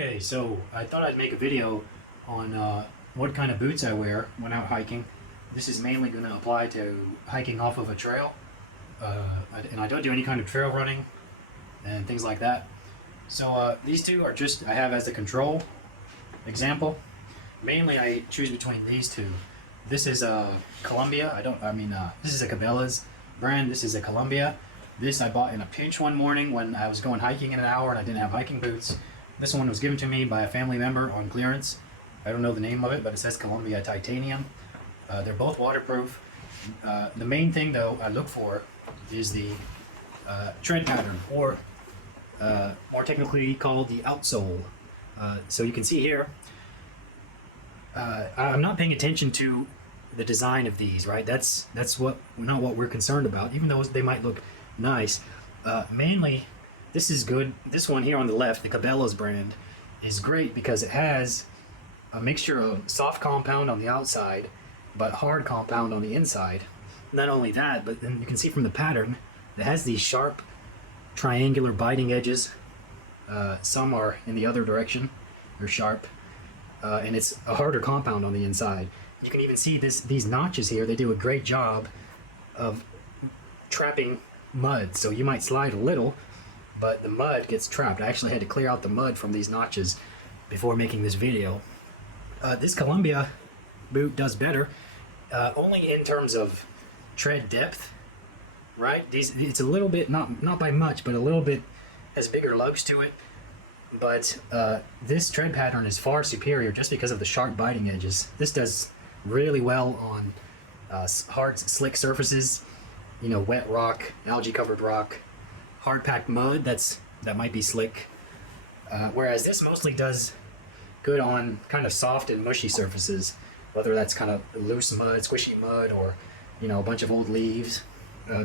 Okay, so I thought I'd make a video on what kind of boots I wear when out hiking. This is mainly going to apply to hiking off of a trail, and I don't do any kind of trail running and things like that. So these two are just I have as a control example. Mainly, I choose between these two. This is a Columbia. This is a Cabela's brand. This is a Columbia. This I bought in a pinch one morning when I was going hiking in an hour and I didn't have hiking boots. This one was given to me by a family member on clearance. I don't know the name of it, but it says Columbia Titanium. They're both waterproof. The main thing, though, I look for is the tread pattern, or more technically called the outsole. So you can see here, I'm not paying attention to the design of these, right? That's not what we're concerned about, even though they might look nice. Mainly, this is good. This one here on the left, the Cabela's brand, is great because it has a mixture of soft compound on the outside, but hard compound on the inside. Not only that, but then you can see from the pattern, it has these sharp, triangular biting edges. Some are in the other direction. They're sharp. And it's a harder compound on the inside. You can even see these notches here. They do a great job of trapping mud. So you might slide a little, but the mud gets trapped. I actually had to clear out the mud from these notches before making this video. This Columbia boot does better, only in terms of tread depth, right? It's a little bit, not by much, but a little bit has bigger lugs to it. But this tread pattern is far superior just because of the sharp biting edges. This does really well on hard, slick surfaces, wet rock, algae-covered rock, hard-packed mud that might be slick. Whereas this mostly does good on kind of soft and mushy surfaces, whether that's kind of loose mud, squishy mud, or a bunch of old leaves.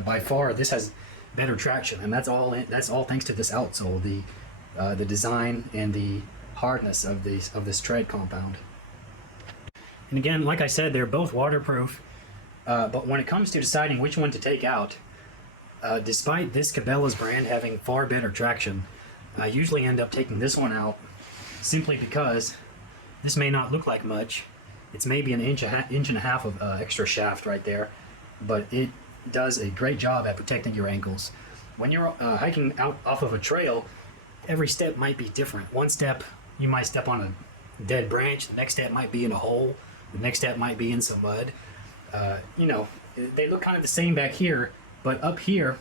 By far, this has better traction, and that's all thanks to this outsole, the design and the hardness of this tread compound. And again, like I said, they're both waterproof, but when it comes to deciding which one to take out, despite this Cabela's brand having far better traction, I usually end up taking this one out simply because this may not look like much. It's maybe an inch and a half of extra shaft right there, but it does a great job at protecting your ankles. When you're hiking out off of a trail, every step might be different. One step, you might step on a dead branch. The next step might be in a hole. The next step might be in some mud. They look kind of the same back here, but up here,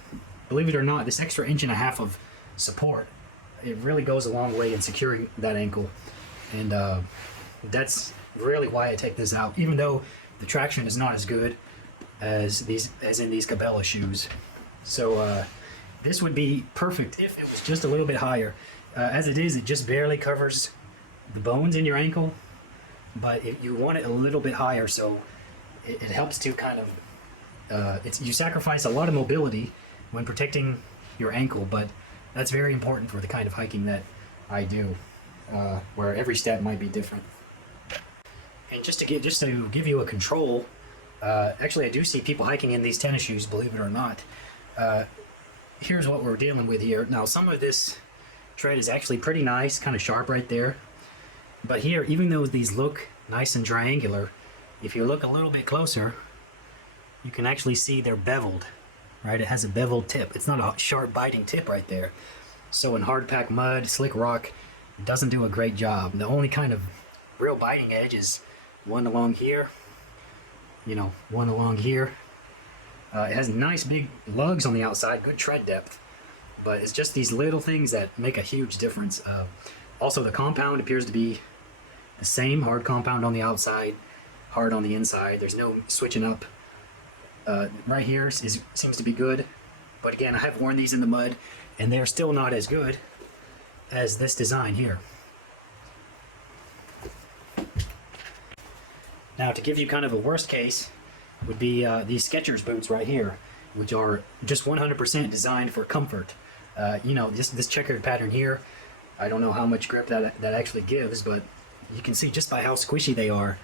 believe it or not, this extra inch and a half of support, it really goes a long way in securing that ankle. And that's really why I take this out, even though the traction is not as good as in these Cabela shoes. So this would be perfect if it was just a little bit higher. As it is, it just barely covers the bones in your ankle, but you want it a little bit higher, so it helps to kind of, you sacrifice a lot of mobility when protecting your ankle, but that's very important for the kind of hiking that I do, where every step might be different. And just to give you a control, actually I do see people hiking in these tennis shoes, believe it or not. Here's what we're dealing with here. Now, some of this tread is actually pretty nice, kind of sharp right there. But here, even though these look nice and triangular, if you look a little bit closer, you can actually see they're beveled, right? It has a beveled tip. It's not a sharp biting tip right there. So in hard-packed mud, slick rock, it doesn't do a great job. The only kind of real biting edge is one along here, one along here. It has nice big lugs on the outside, good tread depth, but it's just these little things that make a huge difference. Also, the compound appears to be the same, hard compound on the outside, hard on the inside. There's no switching up. Right here seems to be good, but again, I have worn these in the mud, and they're still not as good as this design here. Now, to give you kind of a worst case, would be these Skechers boots right here, which are just 100% designed for comfort. This checkered pattern here, I don't know how much grip that actually gives, but you can see just by how squishy they are.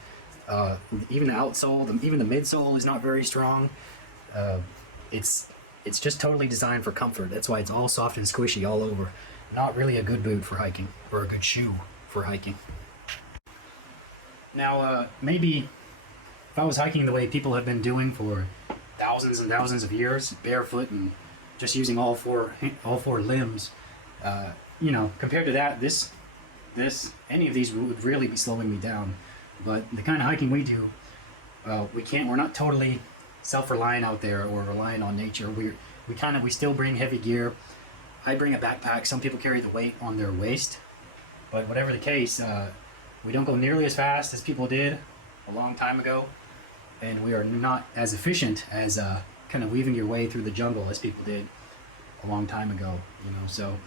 Even the outsole, even the midsole is not very strong. It's just totally designed for comfort. That's why it's all soft and squishy all over. Not really a good boot for hiking, or a good shoe for hiking. Now, maybe if I was hiking the way people have been doing for thousands and thousands of years, barefoot and just using all four limbs, you know, compared to that, any of these would really be slowing me down. But the kind of hiking we do, we're not totally self-reliant out there or relying on nature. We still bring heavy gear. I bring a backpack. Some people carry the weight on their waist, but whatever the case, we don't go nearly as fast as people did a long time ago, and we are not as efficient as kind of weaving your way through the jungle as people did a long time ago. You know, so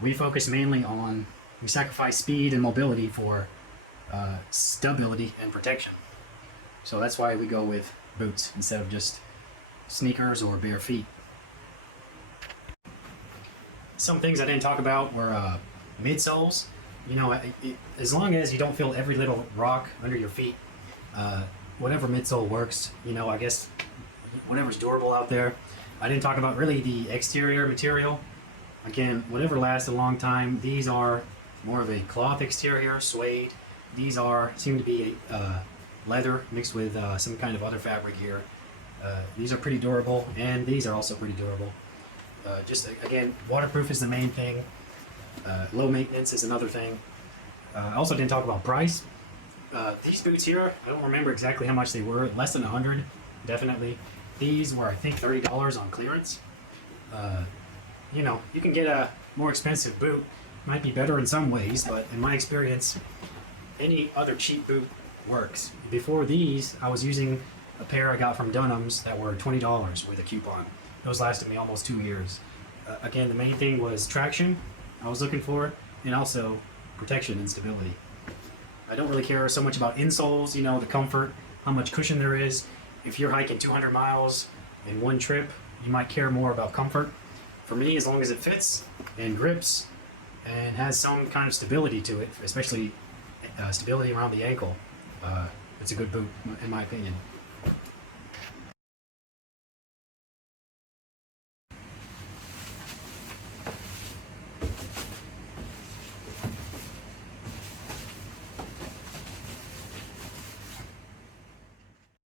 we focus mainly on, we sacrifice speed and mobility for stability and protection. So that's why we go with boots instead of just sneakers or bare feet. Some things I didn't talk about were midsoles. You know, as long as you don't feel every little rock under your feet, whatever midsole works. You know, I guess whatever's durable out there. I didn't talk about really the exterior material. Again, whatever lasts a long time. These are more of a cloth exterior, suede. These seem to be leather mixed with some kind of other fabric here. These are pretty durable, and these are also pretty durable. Just again, waterproof is the main thing. Low maintenance is another thing. I also didn't talk about price. These boots here, I don't remember exactly how much they were. Less than 100, definitely. These were, I think, $30 on clearance. You know, you can get a more expensive boot. Might be better in some ways, but in my experience, any other cheap boot works. Before these, I was using a pair I got from Dunham's that were $20 with a coupon. Those lasted me almost 2 years. Again, the main thing was traction I was looking for, and also protection and stability. I don't really care so much about insoles, you know, the comfort, how much cushion there is. If you're hiking 200 miles in one trip, you might care more about comfort. For me, as long as it fits and grips and has some kind of stability to it, especially stability around the ankle, it's a good boot, in my opinion.